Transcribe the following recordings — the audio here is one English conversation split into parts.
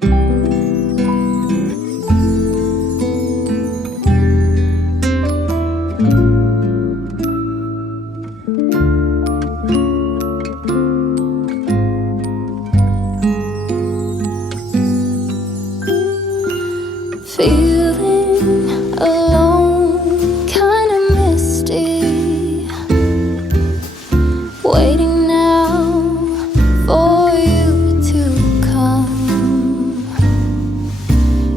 Feeling alone, kinda misty, waiting now for you to come.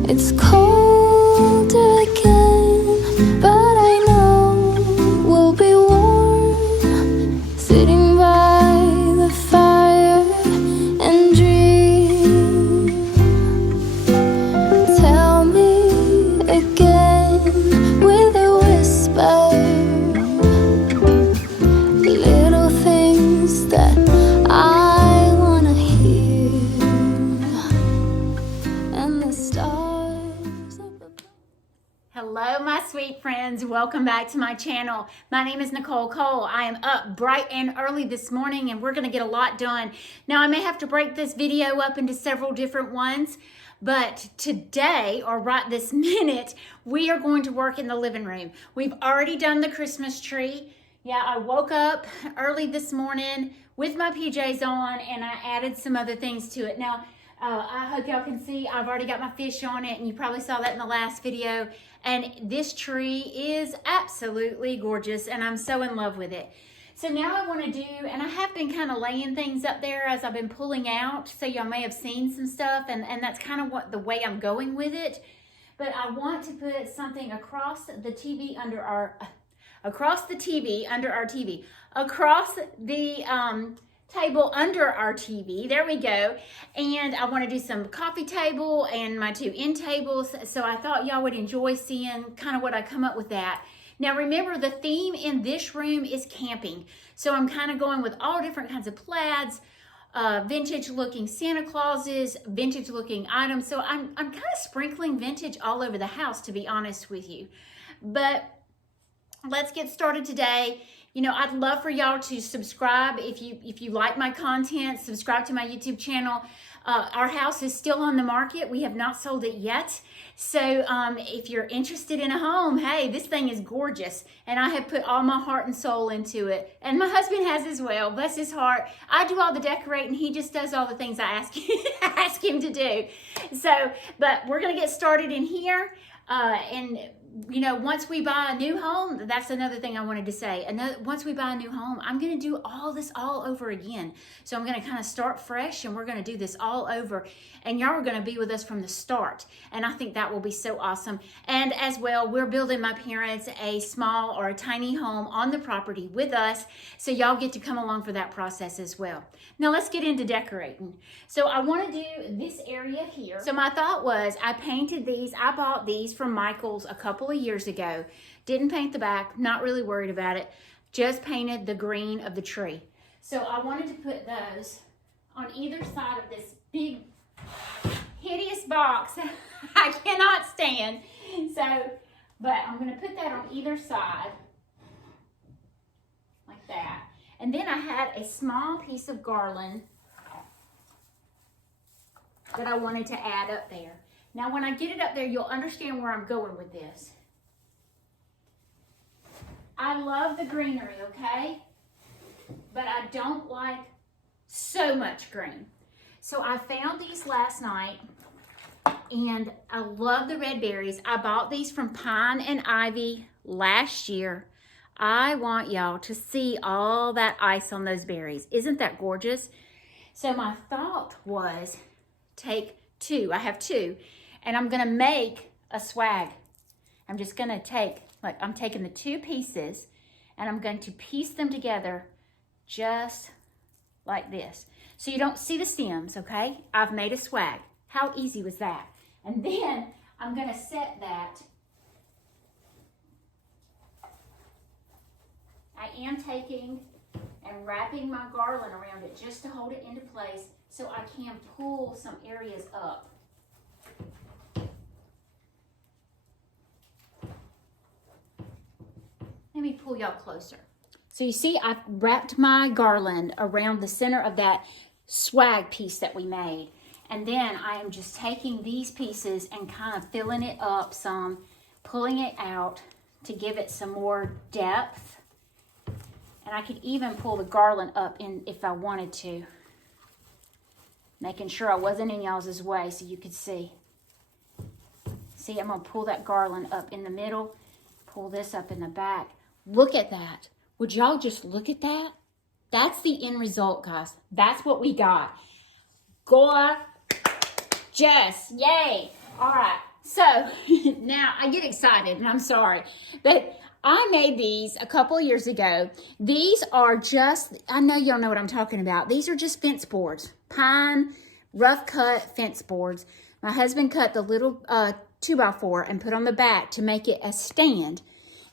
It's cold again, but I know we'll be warm, sitting by the fire and dream. Tell me again with a whisper, little things that I wanna hear, and the stars up above. Hello, my sweet friends. Welcome back to my channel. My name is Nicole Cole. I am up bright and early this morning, and we're going to get a lot done. Now, I may have to break this video up into several different ones, but today, or right this minute, we are going to work in the living room. We've already done the Christmas tree. Yeah, I woke up early this morning with my PJs on, and I added some other things to it. Now, I hope y'all can see I've already got my fish on it, and you probably saw that in the last video. And this tree is absolutely gorgeous, and I'm so in love with it. So now I want to do, and I have been kind of laying things up there as I've been pulling out, so y'all may have seen some stuff, and that's kind of what the way I'm going with it. But I want to put something across the TV under our, across the TV under our TV, across the table under our TV. There we go. And I want to do some coffee table and my two end tables. So I thought y'all would enjoy seeing kind of what I come up with that. Now remember, the theme in this room is camping. So I'm kind of going with all different kinds of plaids, vintage looking Santa Clauses, vintage looking items. So I'm kind of sprinkling vintage all over the house, to be honest with you. But let's get started today. You know, I'd love for y'all to subscribe if you like my content. Subscribe to my YouTube channel. Our house is still on the market. We have not sold it yet. So if you're interested in a home, hey, this thing is gorgeous. And I have put all my heart and soul into it. And my husband has as well. Bless his heart. I do all the decorating. He just does all the things I ask him to do. So, but we're going to get started in here. And you know, once we buy a new home, that's another thing I wanted to say. Once we buy a new home, I'm going to do all this all over again. So I'm going to kind of start fresh, and we're going to do this all over. And y'all are going to be with us from the start. And I think that will be so awesome. And as well, we're building my parents a small or a tiny home on the property with us. So y'all get to come along for that process as well. Now let's get into decorating. So I want to do this area here. So my thought was, I painted these. I bought these from Michael's a couple of years ago. Didn't paint the back, not really worried about it. Just painted the green of the tree. So I wanted to put those on either side of this big, hideous box I cannot stand. So, but I'm going to put that on either side like that. And then I had a small piece of garland that I wanted to add up there. Now, when I get it up there, you'll understand where I'm going with this. I love the greenery, okay? But I don't like so much green. So I found these last night, and I love the red berries. I bought these from Pine and Ivy last year. I want y'all to see all that ice on those berries. Isn't that gorgeous? So my thought was, take two. I have two. And I'm going to make a swag. I'm just going to take, like, I'm taking the two pieces, and I'm going to piece them together just like this. So you don't see the stems, okay? I've made a swag. How easy was that? And then I'm going to set that. I am taking and wrapping my garland around it just to hold it into place so I can pull some areas up. Let me pull y'all closer. So you see, I've wrapped my garland around the center of that swag piece that we made. And then I am just taking these pieces and kind of filling it up some, pulling it out to give it some more depth. And I could even pull the garland up in if I wanted to. Making sure I wasn't in y'all's way so you could see. See, I'm going to pull that garland up in the middle, pull this up in the back. Look at that. Would y'all just look at that? That's the end result, guys. That's what we got. Gorgeous. Yay. All right. So now I get excited, and I'm sorry, but I made these a couple of years ago. These are just, I know y'all know what I'm talking about. These are just fence boards, pine, rough cut fence boards. My husband cut the little 2x4 and put on the back to make it a stand.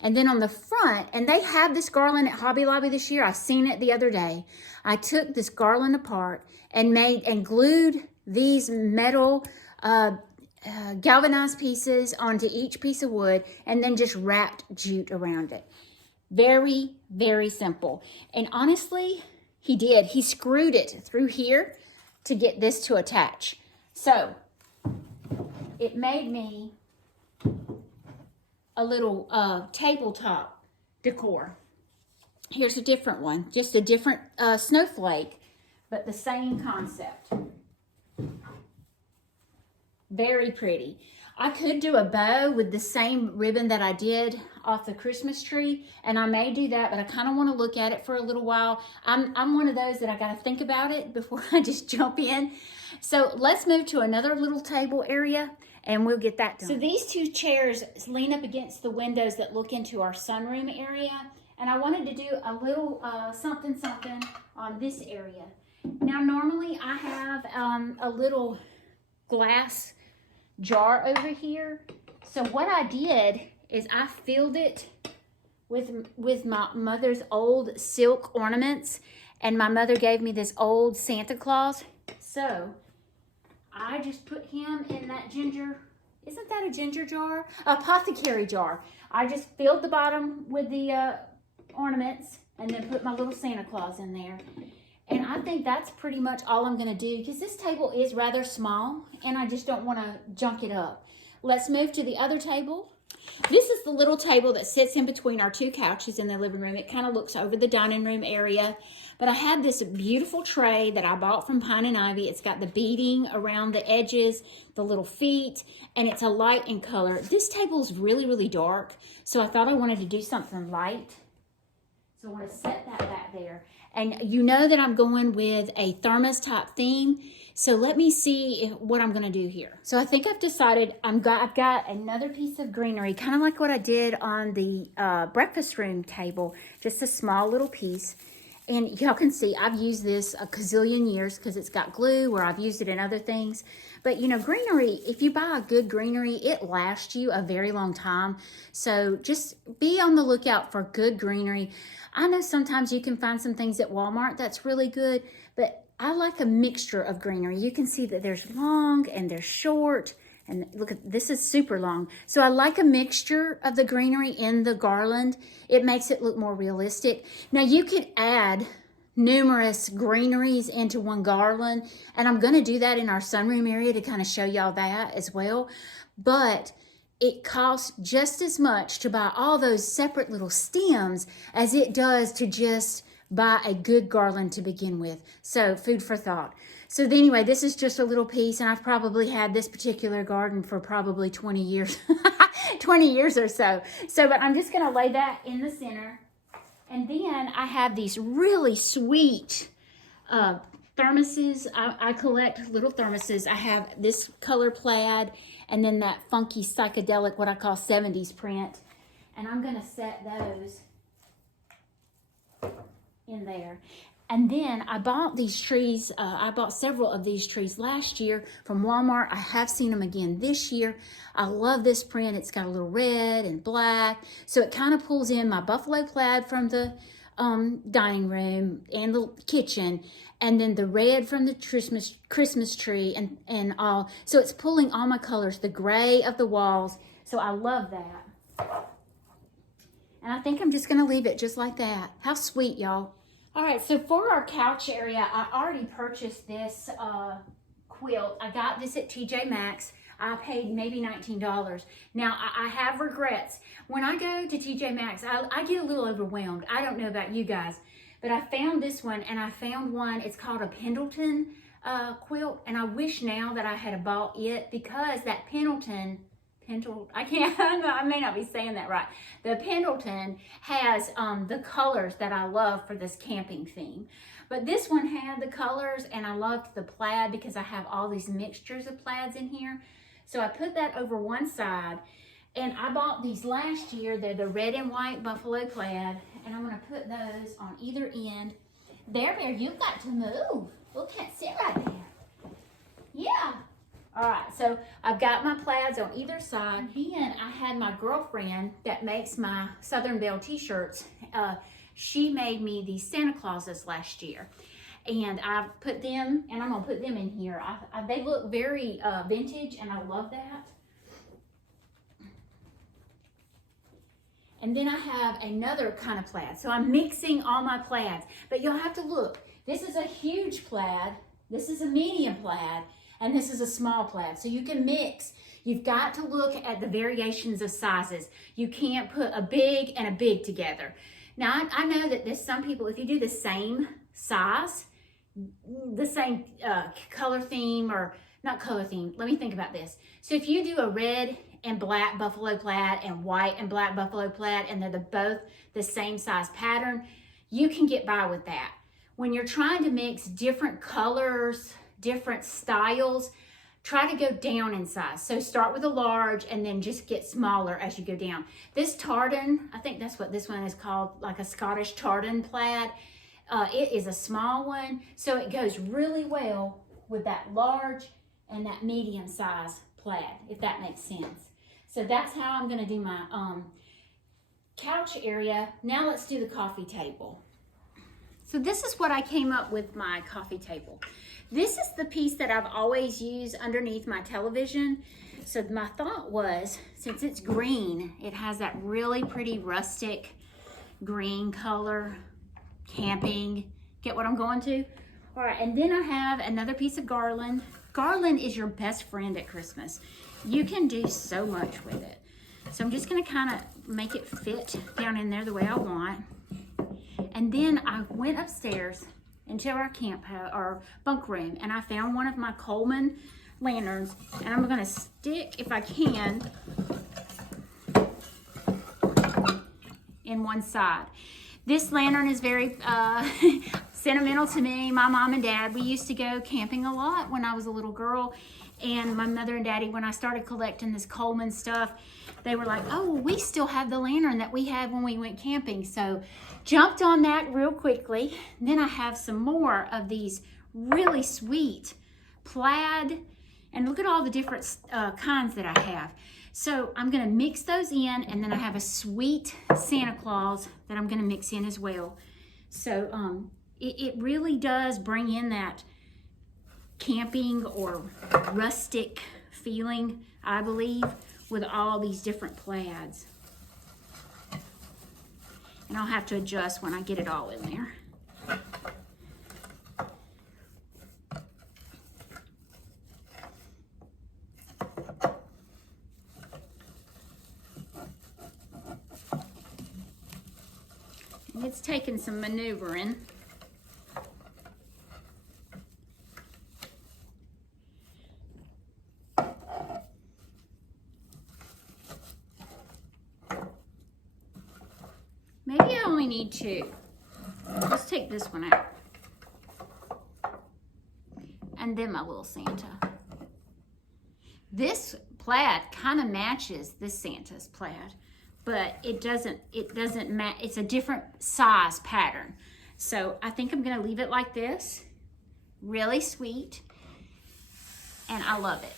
And then on the front, and they have this garland at Hobby Lobby this year. I seen it the other day. I took this garland apart and glued these metal galvanized pieces onto each piece of wood and then just wrapped jute around it. Very, very simple. And honestly, he screwed it through here to get this to attach. So it made me a little tabletop decor. Here's a different one, just a different snowflake, but the same concept. Very pretty. I could do a bow with the same ribbon that I did off the Christmas tree, and I may do that, but I kind of want to look at it for a little while. I'm one of those that I got to think about it before I just jump in. So let's move to another little table area, and we'll get that done. So these two chairs lean up against the windows that look into our sunroom area, and I wanted to do a little something on this area. Now, normally I have a little glass jar over here. So what I did is I filled it with my mother's old silk ornaments, and my mother gave me this old Santa Claus. So I just put him in that ginger, isn't that a ginger jar? Apothecary jar. I just filled the bottom with the ornaments and then put my little Santa Claus in there. And I think that's pretty much all I'm going to do because this table is rather small and I just don't want to junk it up. Let's move to the other table. This is the little table that sits in between our two couches in the living room. It kind of looks over the dining room area. But I have this beautiful tray that I bought from Pine and Ivy. It's got the beading around the edges, the little feet, and it's a light in color. This table is really, really dark, so I thought I wanted to do something light. So I want to set that back there. And you know that I'm going with a thermos type theme. So let me see what I'm going to do here. So I think I've decided I've got another piece of greenery, kind of like what I did on the breakfast room table, just a small little piece. And y'all can see I've used this a gazillion years because it's got glue, or I've used it in other things. But you know, greenery, if you buy a good greenery, it lasts you a very long time. So just be on the lookout for good greenery. I know sometimes you can find some things at Walmart that's really good, but I like a mixture of greenery. You can see that there's long and there's short. And look at this is super long. So I like a mixture of the greenery in the garland. It makes it look more realistic. Now you could add numerous greeneries into one garland. And I'm going to do that in our sunroom area to kind of show y'all that as well. But it costs just as much to buy all those separate little stems as it does to just buy a good garland to begin with. So food for thought. So anyway, this is just a little piece, and I've probably had this particular garden for probably 20 years, 20 years or so. But I'm just gonna lay that in the center. And then I have these really sweet thermoses. I collect little thermoses. I have this color plaid, and then that funky psychedelic, what I call 70s print. And I'm gonna set those in there. And then I bought these trees. I bought several of these trees last year from Walmart. I have seen them again this year. I love this print. It's got a little red and black. So it kind of pulls in my buffalo plaid from the dining room and the kitchen. And then the red from the Christmas tree and all. So it's pulling all my colors, the gray of the walls. So I love that. And I think I'm just going to leave it just like that. How sweet, y'all. All right, so for our couch area, I already purchased this quilt. I got this at TJ Maxx. I paid maybe $19. Now, I have regrets. When I go to TJ Maxx, I get a little overwhelmed. I don't know about you guys, but I found this one, and I found one, it's called a Pendleton quilt, and I wish now that I had bought it, because that I may not be saying that right. The Pendleton has the colors that I love for this camping theme. But this one had the colors, and I loved the plaid because I have all these mixtures of plaids in here. So I put that over one side, and I bought these last year. They're the red and white buffalo plaid, and I'm gonna put those on either end. Bear, you've got to move. We can't sit right there. Yeah. All right, so I've got my plaids on either side. Then I had my girlfriend that makes my Southern Belle t-shirts. She made me these Santa Clauses last year. And I've put them, and I'm gonna put them in here. They look very vintage, and I love that. And then I have another kind of plaid. So I'm mixing all my plaids, but you'll have to look. This is a huge plaid, this is a medium plaid, and this is a small plaid. So you can mix. You've got to look at the variations of sizes. You can't put a big and a big together. Now, I know that there's some people, if you do the same size, the same color theme, or not color theme, let me think about this. So if you do a red and black buffalo plaid and white and black buffalo plaid, and they're both the same size pattern, you can get by with that. When you're trying to mix different colors, different styles, try to go down in size. So start with a large and then just get smaller as you go down. This tartan, I think that's what this one is called, like a Scottish tartan plaid. It is a small one, so it goes really well with that large and that medium size plaid, if that makes sense. So that's how I'm gonna do my couch area. Now let's do the coffee table. So this is what I came up with my coffee table. This is the piece that I've always used underneath my television. So my thought was, since it's green, it has that really pretty rustic green color, camping. Get what I'm going to? All right, and then I have another piece of garland. Garland is your best friend at Christmas. You can do so much with it. So I'm just gonna kind of make it fit down in there the way I want. And then I went upstairs into our our bunk room, and I found one of my Coleman lanterns, and I'm gonna stick, if I can, in one side. This lantern is very sentimental to me. My mom and dad, we used to go camping a lot when I was a little girl, and my mother and daddy, when I started collecting this Coleman stuff, they were like, oh, we still have the lantern that we had when we went camping. So jumped on that real quickly. Then I have some more of these really sweet plaid, and look at all the different kinds that I have. So I'm gonna mix those in, and then I have a sweet Santa Claus that I'm gonna mix in as well. So it really does bring in that camping or rustic feeling, I believe, with all these different plaids. And I'll have to adjust when I get it all in there. And it's taking some maneuvering. Maybe I only need two. Let's take this one out. And then my little Santa. This plaid kind of matches this Santa's plaid, but it doesn't match. It's a different size pattern. So I think I'm gonna leave it like this. Really sweet. And I love it.